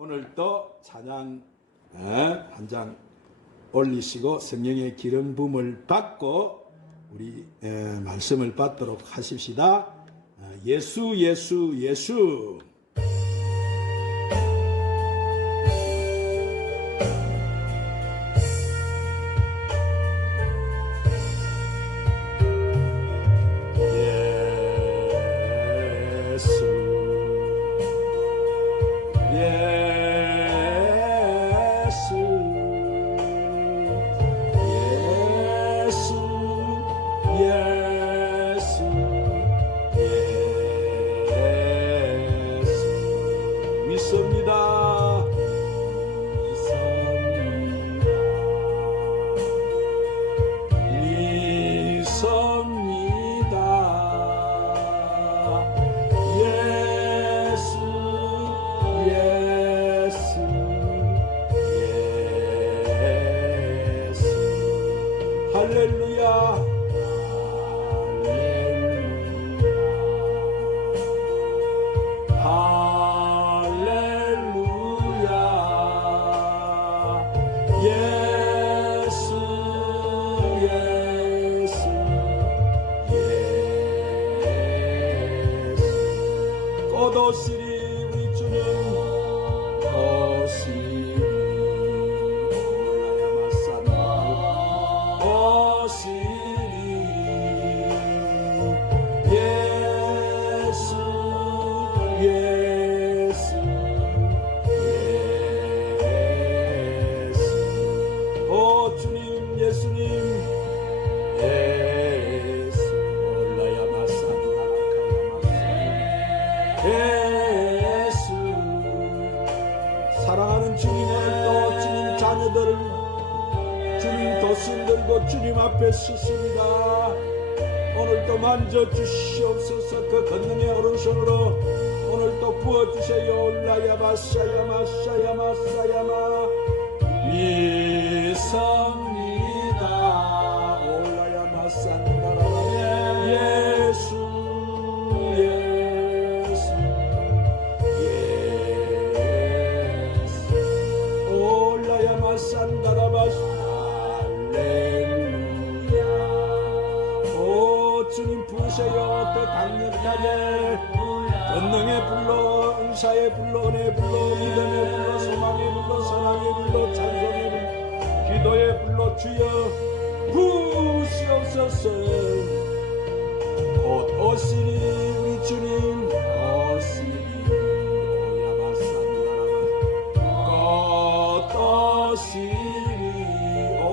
오늘도 찬양 한 장 올리시고 성령의 기름 부음을 받고 우리 말씀을 받도록 하십시다. 예수 예수 예수. 오시리 우리 주님 오시리 오시리 예수 예수 예수 오 주님 예수님 사랑하는 주님의 또 주님 자녀들을 주님 도신 들고 주님 앞에 섰습니다. 오늘도 만져주시옵소서. 그 권능의 오른손으로 오늘도 부어주세요. 올라야마사야마사야마사야마 믿습니다. 올라야마산나라 예수 할렐루야. 오 주님 부으세요. 더 강력하게 권능의 불로 은사의 불로 은혜의 불로 믿음의 불로 소망의 불로 사랑의 불로 찬송의 불로 기도의 불로 주여 부으시옵소서. 곧 오시리 우리 주님 오시리 곧 오시리 오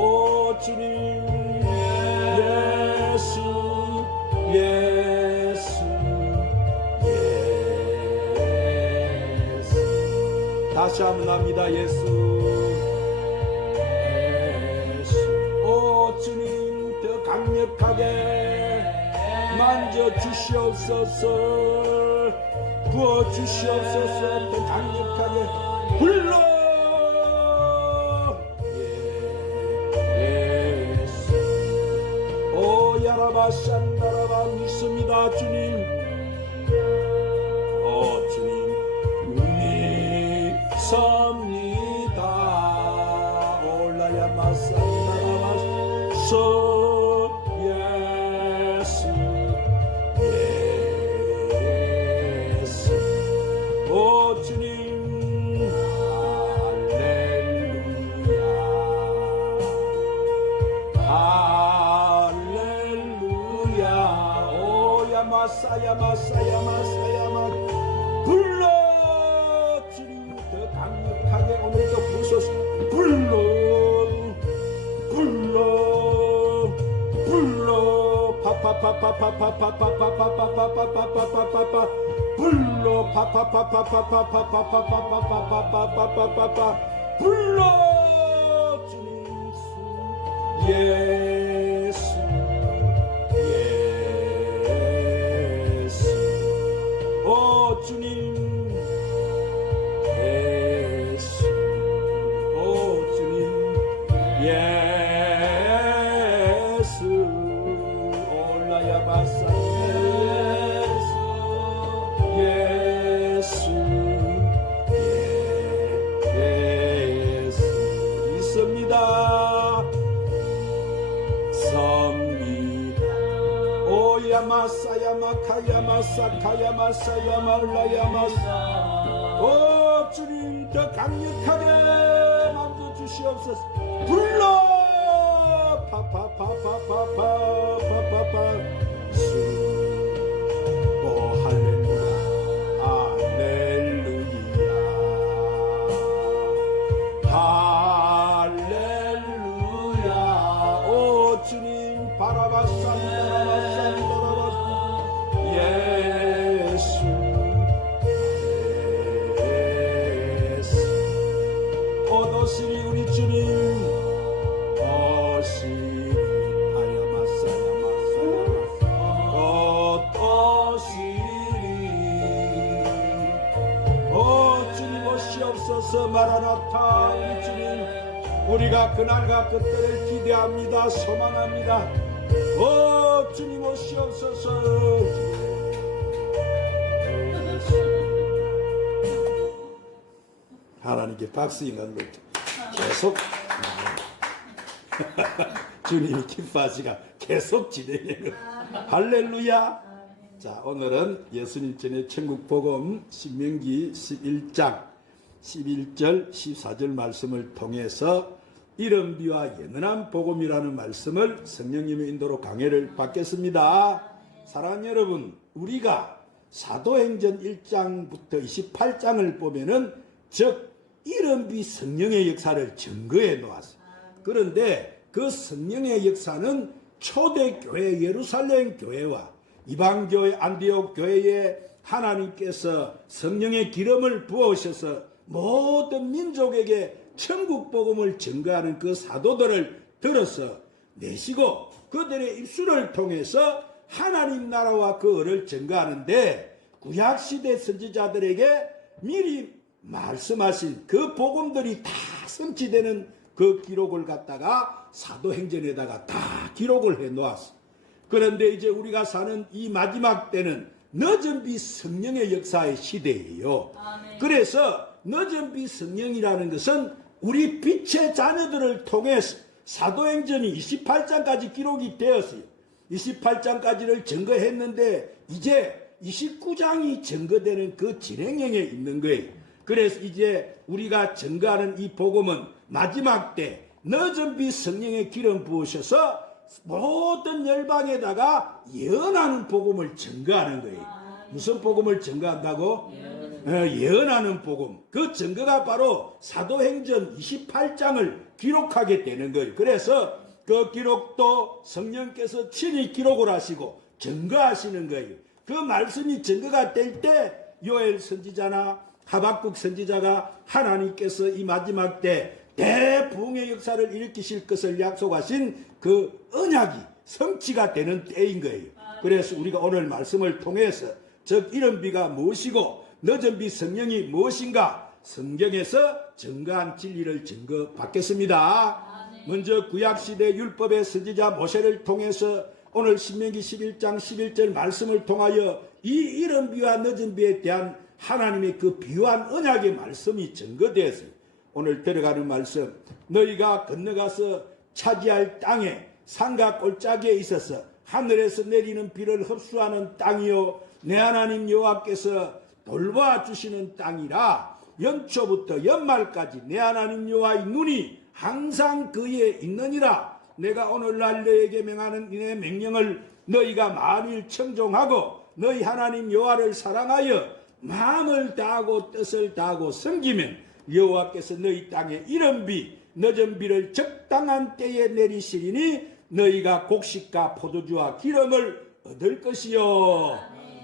주님 예수 예수 예수 다시 한번 합니다. 예수 예수 오 주님 더 강력하게 만져주시옵소서. 부어주시옵소서. 더 강력하게 불러 야라바산다라바 믿습니다. 주님 오 주님 믿습니다. 올라야마산다라바 소 예수 예수 오 주님 마사야마사야마사야마 불러 주님 더 강력하게 오늘도 부소서. 불러 불러 불러 파파파파파파파파파파파파파파파파파 불러 파파파파파파파파파파파파파파파파파 불러 주님 예수 오 주님 예수 오 주님 예수 올라야마사 예수 예수 오 주님 더 강력하게 만져 주시옵소서. 불러 파파파파파파파파파 오 할렐루야 할렐루야 할렐루야 오 주님 바라바산다라바산다라바 예수 오도시리 우리 주님 오시리 오도시리 오 주님 오시옵소서. 마라나타 우리 주님 우리가 그날과 그때를 기대합니다. 소망합니다. 오 주님 오시옵소서. 하나님께 박수 인간 계속 주님이 기뻐하시가 계속 진행해요. 할렐루야. 자, 오늘은 예수님 전에 천국복음 신명기 11장 11절 14절 말씀을 통해서 이른비와 연연한 복음이라는 말씀을 성령님의 인도로 강해를 받겠습니다. 사랑하는 여러분, 우리가 사도행전 1장부터 28장을 보면은 즉 이른비 성령의 역사를 증거해 놓았어요. 그런데 그 성령의 역사는 초대교회 예루살렘 교회와 이방교회 안디옥 교회에 하나님께서 성령의 기름을 부으셔서 모든 민족에게 천국 복음을 증거하는 그 사도들을 들어서 내시고 그들의 입술을 통해서 하나님 나라와 그 을을 증거하는데 구약시대 선지자들에게 미리 말씀하신 그 복음들이 다 성취되는 그 기록을 갖다가 사도행전에다가 다 기록을 해 놓았어. 그런데 이제 우리가 사는 이 마지막 때는 늦은 비 성령의 역사의 시대예요. 아멘. 그래서 늦은 비 성령이라는 것은 우리 빛의 자녀들을 통해서 사도행전이 28장까지 기록이 되었어요. 28장까지를 증거했는데 이제 29장이 증거되는 그 진행형에 있는 거예요. 그래서 이제 우리가 증거하는 이 복음은 마지막 때 늦은 비 성령의 기름 부으셔서 모든 열방에다가 예언하는 복음을 증거하는 거예요. 무슨 복음을 증거한다고? 예언하는 복음. 그 증거가 바로 사도행전 28장을 기록하게 되는 거예요. 그래서 그 기록도 성령께서 친히 기록을 하시고 증거하시는 거예요. 그 말씀이 증거가 될 때 요엘 선지자나 하박국 선지자가 하나님께서 이 마지막 때 대부흥의 역사를 일으키실 것을 약속하신 그 언약이 성취가 되는 때인 거예요. 그래서 우리가 오늘 말씀을 통해서 즉 이른비가 무엇이고 늦은비 성령이 무엇인가 성경에서 증거한 진리를 증거받겠습니다. 먼저 구약시대 율법의 선지자 모세를 통해서 오늘 신명기 11장 11절 말씀을 통하여 이 이른비와 늦은비에 대한 하나님의 그 비유한 언약의 말씀이 증거되었어요. 오늘 들어가는 말씀, 너희가 건너가서 차지할 땅에 산과 골짜기에 있어서 하늘에서 내리는 비를 흡수하는 땅이요 내 하나님 여호와께서 돌봐주시는 땅이라 연초부터 연말까지 내 하나님 여호와의 눈이 항상 그에 있느니라. 내가 오늘날 너에게 명하는 내 명령을 너희가 만일 청종하고 너희 하나님 여호와를 사랑하여 마음을 다하고 뜻을 다하고 섬기면 여호와께서 너희 땅에 이른 비 늦은 비를 적당한 때에 내리시리니 너희가 곡식과 포도주와 기름을 얻을 것이요.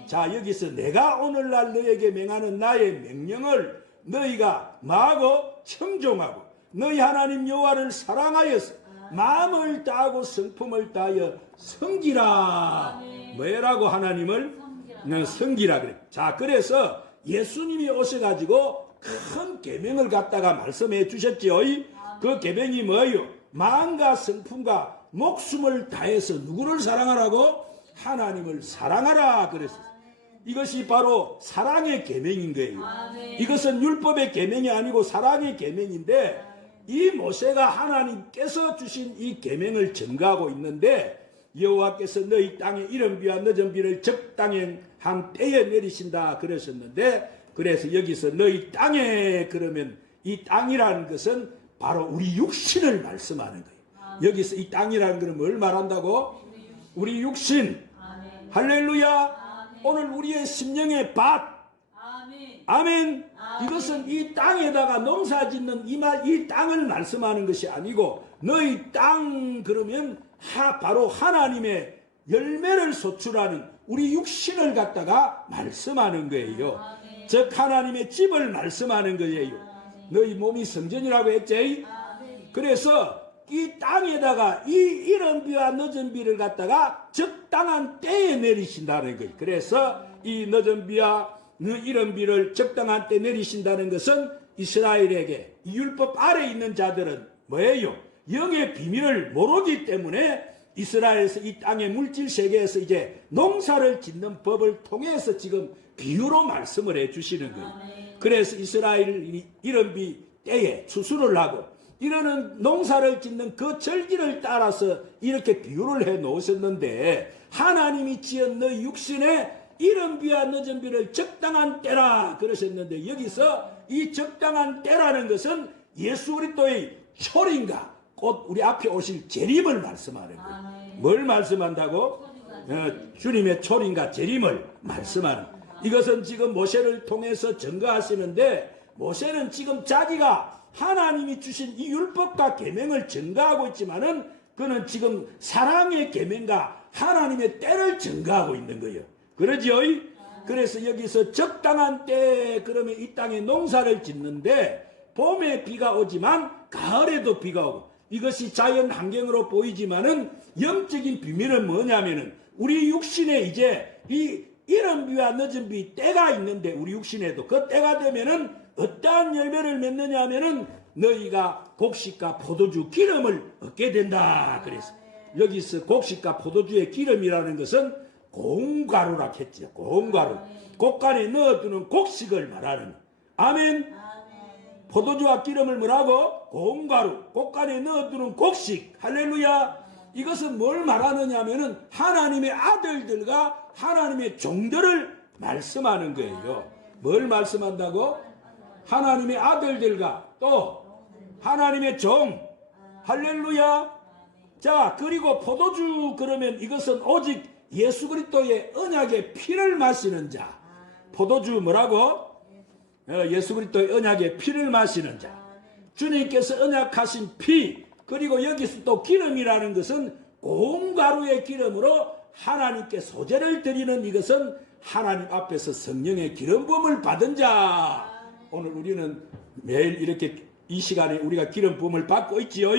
자, 여기서 내가 오늘날 너에게 명하는 나의 명령을 너희가 마하고 청종하고 너희 하나님 여호와를 사랑하여서 마음을 다하고 성품을 다하여 섬기라. 뭐라고 하나님을 섬기라 그래. 자, 그래서 예수님이 오셔가지고 큰 계명을 갖다가 말씀해 주셨지요. 그 계명이 뭐예요? 마음과 성품과 목숨을 다해서 누구를 사랑하라고? 하나님을 사랑하라 그랬어요. 이것이 바로 사랑의 계명인 거예요. 이것은 율법의 계명이 아니고 사랑의 계명인데 이 모세가 하나님께서 주신 이 계명을 증거하고 있는데 여호와께서 너희 땅에 이른 비와 늦은 비를 적당한 때에 내리신다 그러셨는데, 그래서 여기서 너희 땅에 그러면 이 땅이라는 것은 바로 우리 육신을 말씀하는 거예요. 여기서 이 땅이라는 것은 뭘 말한다고? 우리 육신. 할렐루야. 오늘 우리의 심령의 밭. 아멘. 이것은 이 땅에다가 농사 짓는 이 땅을 말씀하는 것이 아니고, 너희 땅 그러면 바로 하나님의 열매를 소출하는 우리 육신을 갖다가 말씀하는 거예요. 즉 하나님의 집을 말씀하는 거예요. 너희 몸이 성전이라고 했지? 그래서 이 땅에다가 이 이른 비와 늦은 비를 갖다가 적당한 때에 내리신다는 거예요. 그래서 이 늦은 비와 이른 비를 적당한 때 내리신다는 것은 이스라엘에게 이 율법 아래에 있는 자들은 뭐예요? 영의 비밀을 모르기 때문에 이스라엘에서 이 땅의 물질 세계에서 이제 농사를 짓는 법을 통해서 지금 비유로 말씀을 해 주시는 거예요. 그래서 이스라엘이 이른 비 때에 추수를 하고 이러는 농사를 짓는 그 절기를 따라서 이렇게 비유를 해 놓으셨는데, 하나님이 지은 너희 육신에 이른 비와 늦은 비를 적당한 때라 그러셨는데, 여기서 이 적당한 때라는 것은 예수 그리스도의 초림과 곧 우리 앞에 오실 재림을 말씀하는 거예요. 뭘 말씀한다고? 주님의 초림과 재림을 말씀하는. 이것은 지금 모세를 통해서 증거하시는데, 모세는 지금 자기가 하나님이 주신 이 율법과 계명을 증거하고 있지만은 그는 지금 사랑의 계명과 하나님의 때를 증거하고 있는 거예요. 그러지요? 그래서 여기서 적당한 때 그러면 이 땅에 농사를 짓는데, 봄에 비가 오지만 가을에도 비가 오고, 이것이 자연 환경으로 보이지만은 영적인 비밀은 뭐냐면은 우리 육신에 이제 이 이른 비와 늦은 비 때가 있는데, 우리 육신에도 그 때가 되면은 어떠한 열매를 맺느냐 하면은 너희가 곡식과 포도주 기름을 얻게 된다. 그래서 여기서 곡식과 포도주의 기름이라는 것은 고운가루라 했죠. 고운가루. 곡간에 넣어두는 곡식을 말하는. 아멘. 포도주와 기름을 뭐라고? 고운가루. 곡간에 넣어두는 곡식. 할렐루야. 이것은 뭘 말하느냐 하면은 하나님의 아들들과 하나님의 종들을 말씀하는 거예요. 뭘 말씀한다고? 하나님의 아들들과 또 하나님의 종. 할렐루야. 자, 그리고 포도주 그러면 이것은 오직 예수 그리스도의 언약의 피를 마시는 자. 포도주 뭐라고? 예수 그리스도의 언약의 피를 마시는 자. 주님께서 언약하신 피. 그리고 여기서 또 기름이라는 것은 고운 가루의 기름으로 하나님께 소제를 드리는, 이것은 하나님 앞에서 성령의 기름 부음을 받은 자. 오늘 우리는 매일 이렇게 이 시간에 우리가 기름 부음을 받고 있지요.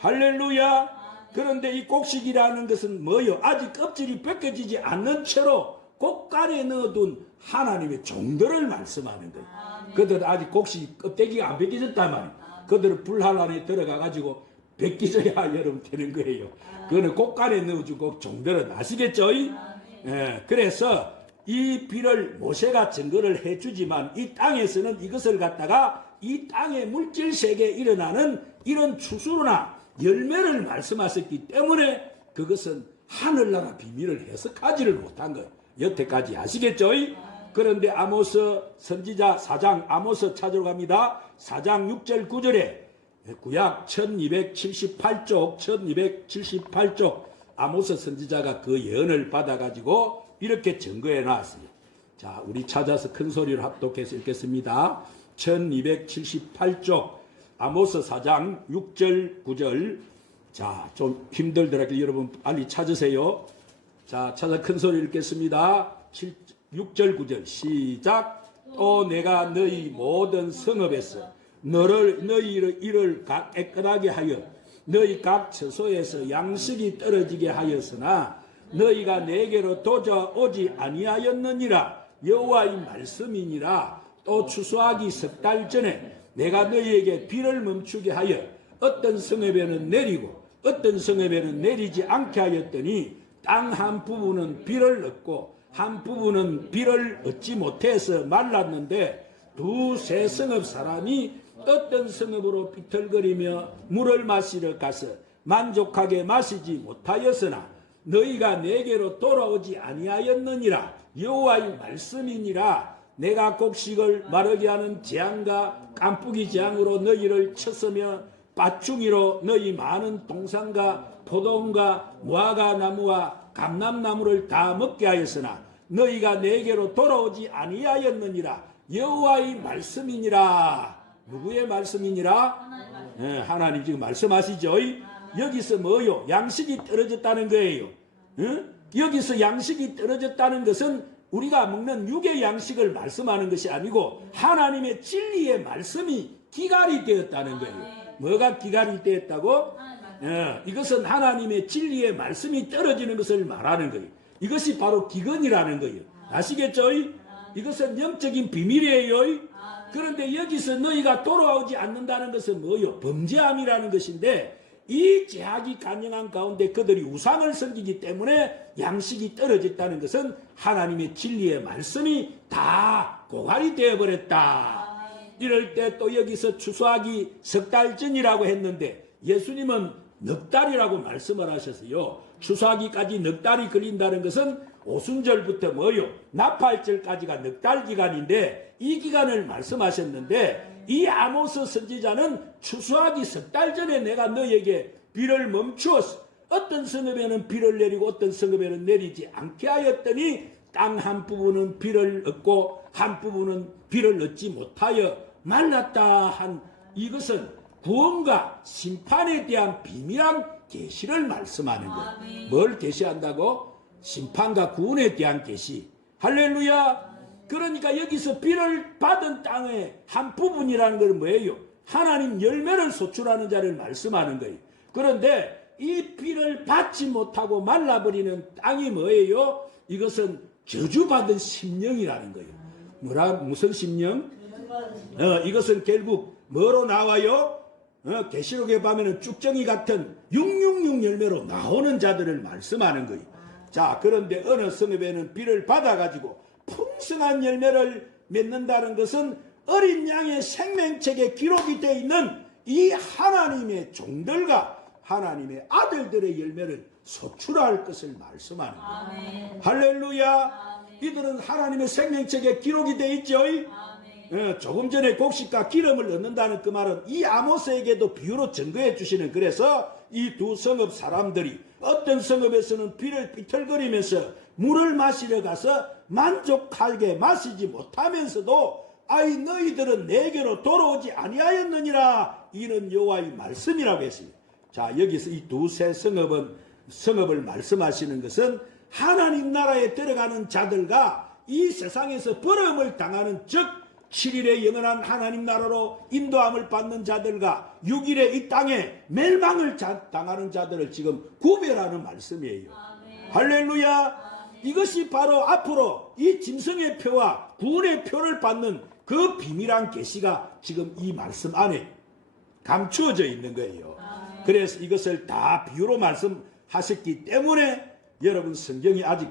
할렐루야. 그런데 이 곡식이라는 것은 뭐요? 아직 껍질이 벗겨지지 않는 채로 곡간에 넣어둔 하나님의 종들을 말씀하는 거예요. 그들은 아직 곡식 껍데기가 안 벗겨졌단 말이에요. 그들은 불할 안에 들어가 가지고 벗겨져야 여러분 되는 거예요. 그거는 곡간에 넣어주고 종들은 아시겠죠? 그래서 이 비를 모세가 증거를 해주지만 이 땅에서는 이것을 갖다가 이 땅의 물질 세계에 일어나는 이런 추수나 열매를 말씀하셨기 때문에 그것은 하늘나라 비밀을 해석하지를 못한 거예요. 여태까지 아시겠죠? 그런데 아모스 선지자 4장 아모스 찾으러 갑니다. 4장 6절 9절에 구약 1278쪽 아모스 선지자가 그 예언을 받아가지고 이렇게 증거해 놨어요. 자, 우리 찾아서 큰 소리로 합독해서 읽겠습니다. 1278쪽 아모스 4장 6절 9절. 자, 좀 힘들더라도 여러분 빨리 찾으세요. 자, 찾아 큰 소리 읽겠습니다. 6절 9절 시작. 또 내가 너희 모든 성읍에서 너희를 이를 깨끗하게 하여 너희 각 처소에서 양식이 떨어지게 하였으나 너희가 내게로 도저오지 아니하였느니라. 여호와의 말씀이니라. 또 추수하기 석 달 전에 내가 너희에게 비를 멈추게 하여 어떤 성읍에는 내리고 어떤 성읍에는 내리지 않게 하였더니 땅 한 부분은 비를 얻고 한 부분은 비를 얻지 못해서 말랐는데 두세 성읍 사람이 어떤 성읍으로 비틀거리며 물을 마시러 가서 만족하게 마시지 못하였으나 너희가 내게로 돌아오지 아니하였느니라. 여호와의 말씀이니라. 내가 곡식을 마르게 하는 재앙과 깐풍기 재앙으로 너희를 쳤으며 밭중이로 너희 많은 동산과 포도원과 무화과 나무와 감람나무를 다 먹게 하였으나 너희가 내게로 돌아오지 아니하였느니라. 여호와의 말씀이니라. 누구의 말씀이니라? 하나님 지금 말씀하시죠. 여기서 뭐요? 양식이 떨어졌다는 거예요. 여기서 양식이 떨어졌다는 것은 우리가 먹는 육의 양식을 말씀하는 것이 아니고 하나님의 진리의 말씀이 기갈이 되었다는 거예요. 뭐가 기갈이 되었다고? 이것은 하나님의 진리의 말씀이 떨어지는 것을 말하는 거예요. 이것이 바로 기근이라는 거예요. 아시겠죠? 이것은 영적인 비밀이에요. 그런데 여기서 너희가 돌아오지 않는다는 것은 뭐요? 범죄함이라는 것인데 이 제약이 간영한 가운데 그들이 우상을 섬기기 때문에 양식이 떨어졌다는 것은 하나님의 진리의 말씀이 다 고갈이 되어버렸다. 이럴 때 또 여기서 추수하기 석 달 전이라고 했는데 예수님은 넉 달이라고 말씀을 하셨어요. 추수하기까지 넉 달이 걸린다는 것은 오순절부터 뭐요? 나팔절까지가 넉 달 기간인데 이 기간을 말씀하셨는데 이 아모스 선지자는 추수하기 석 달 전에 내가 너에게 비를 멈추었어. 어떤 성읍에는 비를 내리고 어떤 성읍에는 내리지 않게 하였더니 땅 한 부분은 비를 얻고 한 부분은 비를 얻지 못하여 말랐다 한 이것은 구원과 심판에 대한 비밀한 계시를 말씀하는 거예요. 뭘 계시한다고? 심판과 구원에 대한 계시. 할렐루야. 그러니까 여기서 비를 받은 땅의 한 부분이라는 건 뭐예요? 하나님 열매를 소출하는 자를 말씀하는 거예요. 그런데 이 비를 받지 못하고 말라버리는 땅이 뭐예요? 이것은 저주받은 심령이라는 거예요. 무슨 심령? 이것은 결국 뭐로 나와요? 계시록에 보면은 쭉정이 같은 666 열매로 나오는 자들을 말씀하는 거예요. 자, 그런데 어느 성읍에는 비를 받아가지고 풍성한 열매를 맺는다는 것은 어린 양의 생명책에 기록이 되어 있는 이 하나님의 종들과 하나님의 아들들의 열매를 소출할 것을 말씀하는 거예요. 할렐루야. 아멘. 이들은 하나님의 생명책에 기록이 되어 있죠. 조금 전에 곡식과 기름을 얻는다는 그 말은 이 아모스에게도 비유로 증거해 주시는, 그래서 이 두 성읍 사람들이 어떤 성읍에서는 비를 비틀거리면서 물을 마시러 가서 만족하게 마시지 못하면서도 아이 너희들은 내게로 돌아오지 아니하였느니라, 이는 여호와의 말씀이라고 했습니다. 자, 여기서 이 두세 성읍을 말씀하시는 것은 하나님 나라에 들어가는 자들과 이 세상에서 버림을 당하는, 즉 7일에 영원한 하나님 나라로 인도함을 받는 자들과 6일에 이 땅에 멸망을 당하는 자들을 지금 구별하는 말씀이에요. 아멘. 할렐루야. 아멘. 이것이 바로 앞으로 이 짐승의 표와 구원의 표를 받는 그 비밀한 계시가 지금 이 말씀 안에 감추어져 있는 거예요. 아멘. 그래서 이것을 다 비유로 말씀하셨기 때문에 여러분 성경이 아직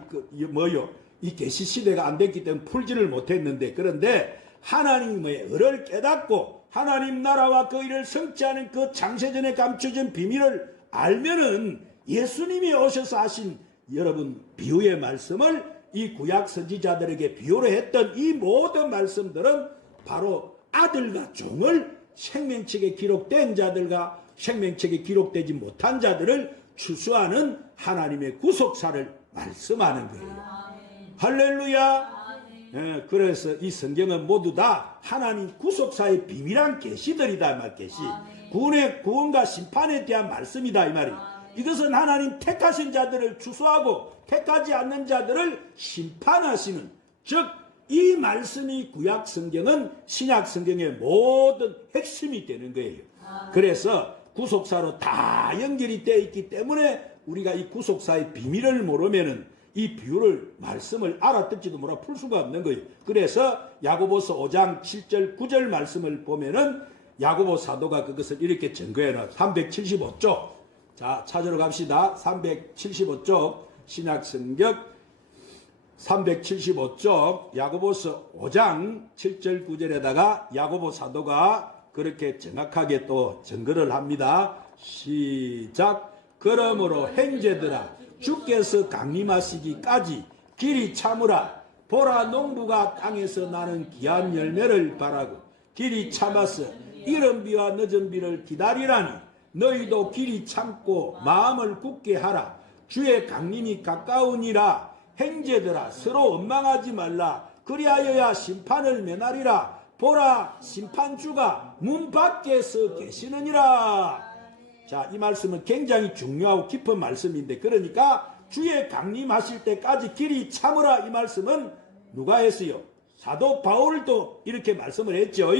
이 계시 시대가 안 됐기 때문에 풀지를 못했는데, 그런데 하나님의 의를 깨닫고 하나님 나라와 그 일을 성취하는 그 창세전에 감춰진 비밀을 알면은 예수님이 오셔서 하신 여러분 비유의 말씀을 이 구약 선지자들에게 비유로 했던 이 모든 말씀들은 바로 아들과 종을, 생명책에 기록된 자들과 생명책에 기록되지 못한 자들을 추수하는 하나님의 구속사를 말씀하는 거예요. 할렐루야. 그래서 이 성경은 모두 다 하나님 구속사의 비밀한 계시들이다, 말 계시. 구원과 심판에 대한 말씀이다, 이 말이. 이것은 하나님 택하신 자들을 추수하고 택하지 않는 자들을 심판하시는, 즉 이 말씀이 구약 성경은 신약 성경의 모든 핵심이 되는 거예요. 그래서 구속사로 다 연결이 되어 있기 때문에 우리가 이 구속사의 비밀을 모르면은 이 비유를 말씀을 알아듣지도 못하고 풀 수가 없는 거예요. 그래서 야고보서 5장 7절 9절 말씀을 보면은 야고보 사도가 그것을 이렇게 증거해 놔. 375쪽. 자, 찾으러 갑시다. 375쪽 신약 성경 375쪽 야고보서 5장 7절 9절에다가 야고보 사도가 그렇게 정확하게 또 증거를 합니다. 시작. 그러므로 형제들아 주께서 강림하시기까지 길이 참으라. 보라 농부가 땅에서 나는 귀한 열매를 바라고 길이 참아서 이른 비와 늦은 비를 기다리라니 너희도 길이 참고 마음을 굳게 하라. 주의 강림이 가까우니라. 형제들아 서로 원망하지 말라. 그리하여야 심판을 면하리라. 보라 심판주가 문 밖에 서 계시느니라. 자, 이 말씀은 굉장히 중요하고 깊은 말씀인데, 그러니까 주의 강림하실 때까지 길이 참으라, 이 말씀은 누가 했어요? 사도 바울도 이렇게 말씀을 했죠.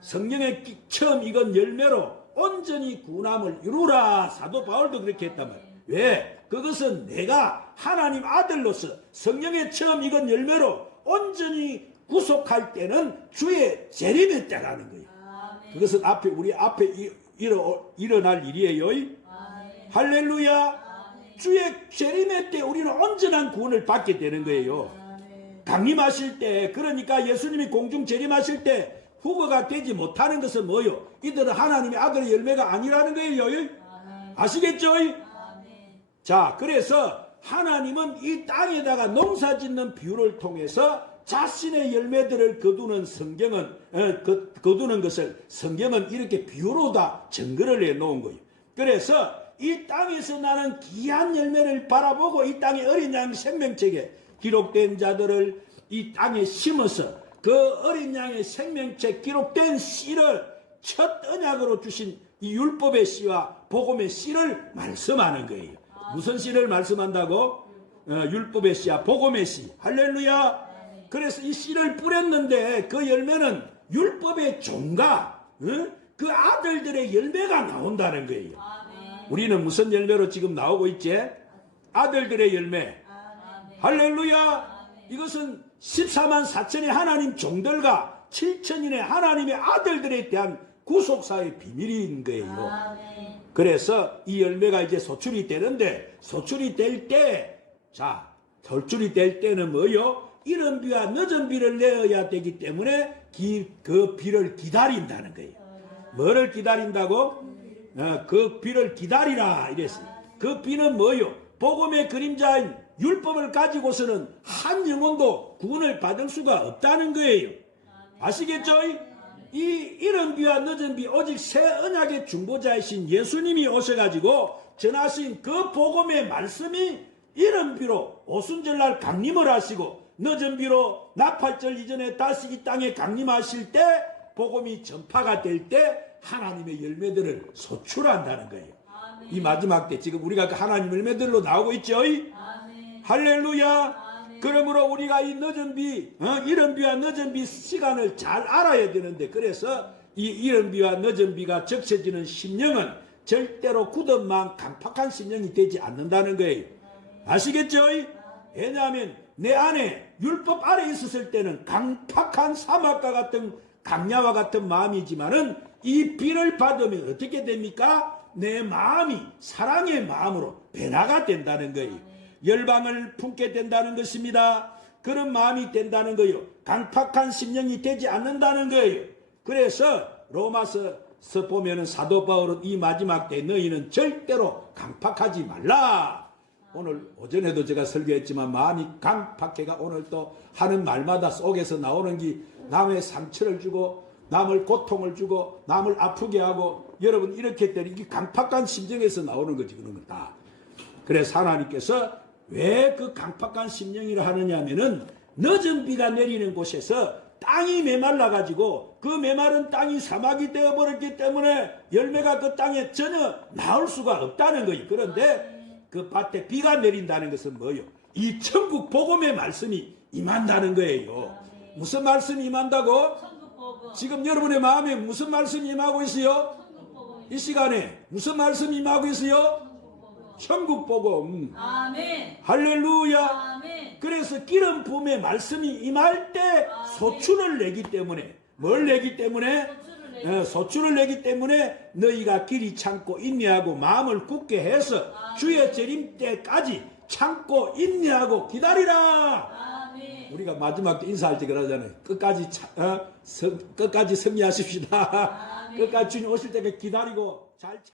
성경에 처음 익은 열매로 온전히 구원함을 이루라. 사도 바울도 그렇게 했단 말이에요. 왜? 그것은 내가 하나님 아들로서 성령에 처음 익은 열매로 온전히 구속할 때는 주의 재림의 때라는 거예요. 그것은 우리 앞에 일어날 일이에요. 할렐루야. 주의 재림의 때 우리는 온전한 구원을 받게 되는 거예요. 강림하실 때, 그러니까 예수님이 공중 재림하실 때 후보가 되지 못하는 것은 뭐요? 이들은 하나님의 아들의 열매가 아니라는 거예요. 아시겠죠? 자, 그래서 하나님은 이 땅에다가 농사 짓는 비유를 통해서 자신의 열매들을 거두는 거두는 것을 성경은 이렇게 비유로 다 증거를 해놓은 거예요. 그래서 이 땅에서 나는 귀한 열매를 바라보고 이 땅의 어린 양 생명책에 기록된 자들을 이 땅에 심어서 그 어린 양의 생명책 기록된 씨를 첫 언약으로 주신 이 율법의 씨와 복음의 씨를 말씀하는 거예요. 무슨 씨를 말씀한다고? 율법의 씨와 복음의 씨. 할렐루야. 그래서 이 씨를 뿌렸는데 그 열매는 율법의 종과 그 아들들의 열매가 나온다는 거예요. 우리는 무슨 열매로 지금 나오고 있지? 아들들의 열매. 할렐루야. 이것은 14만 4천의 하나님 종들과 7천인의 하나님의 아들들에 대한 구속사의 비밀인 거예요. 그래서 이 열매가 이제 소출이 되는데, 소출이 될 때는 뭐요? 이른 비와 늦은 비를 내어야 되기 때문에 그 비를 기다린다는 거예요. 뭐를 기다린다고? 그 비를 기다리라 이랬어요. 그 비는 뭐요? 복음의 그림자인 율법을 가지고서는 한 영혼도 구원을 받을 수가 없다는 거예요. 아시겠죠? 이 이른 비와 늦은 비, 오직 새 언약의 중보자이신 예수님이 오셔가지고 전하신 그 복음의 말씀이 이른 비로 오순절날 강림을 하시고 늦은 비로 나팔절 이전에 다시 이 땅에 강림하실 때 복음이 전파가 될 때 하나님의 열매들을 소출한다는 거예요. 이 마지막 때 지금 우리가 그 하나님 열매들로 나오고 있죠. 할렐루야. 그러므로 우리가 이 늦은 비, 이른 비와 늦은 비 시간을 잘 알아야 되는데, 그래서 이 이른 비와 늦은 비가 적셔지는 심령은 절대로 굳은만 강팍한 심령이 되지 않는다는 거예요. 아시겠죠? 왜냐하면 내 안에 율법 아래 있었을 때는 강팍한 사막과 같은 강야와 같은 마음이지만은 이 비를 받으면 어떻게 됩니까? 내 마음이 사랑의 마음으로 변화가 된다는 거예요. 열방을 품게 된다는 것입니다. 그런 마음이 된다는 거예요. 강팍한 심령이 되지 않는다는 거예요. 그래서 로마서 보면은 사도 바울은 이 마지막 때 너희는 절대로 강팍하지 말라. 오늘 오전에도 제가 설교했지만 마음이 강팍해가 오늘 또 하는 말마다 속에서 나오는 게 남의 상처를 주고 남을 고통을 주고 남을 아프게 하고, 여러분 이렇게 때는 이게 강팍한 심정에서 나오는 거지. 그런 건 다. 그래서 하나님께서 왜 그 강팍한 심령이라 하느냐 하면은 늦은 비가 내리는 곳에서 땅이 메말라가지고 그 메마른 땅이 사막이 되어버렸기 때문에 열매가 그 땅에 전혀 나올 수가 없다는 거예요. 그런데 그 밭에 비가 내린다는 것은 뭐예요? 이 천국 복음의 말씀이 임한다는 거예요. 무슨 말씀이 임한다고? 지금 여러분의 마음에 무슨 말씀이 임하고 있어요? 이 시간에 무슨 말씀이 임하고 있어요? 천국 복음. 아멘. 할렐루야. 아멘. 그래서 기름 부음의 말씀이 임할 때 소출을 내기 때문에, 뭘 내기 때문에? 소출을 내기 때문에 너희가 길이 참고 인내하고 마음을 굳게 해서 주의 재림 때까지 참고 인내하고 기다리라. 아멘. 우리가 마지막 때 인사할 때 그러잖아요. 끝까지 승리하십시다. 끝까지 주님 오실 때까지 기다리고 잘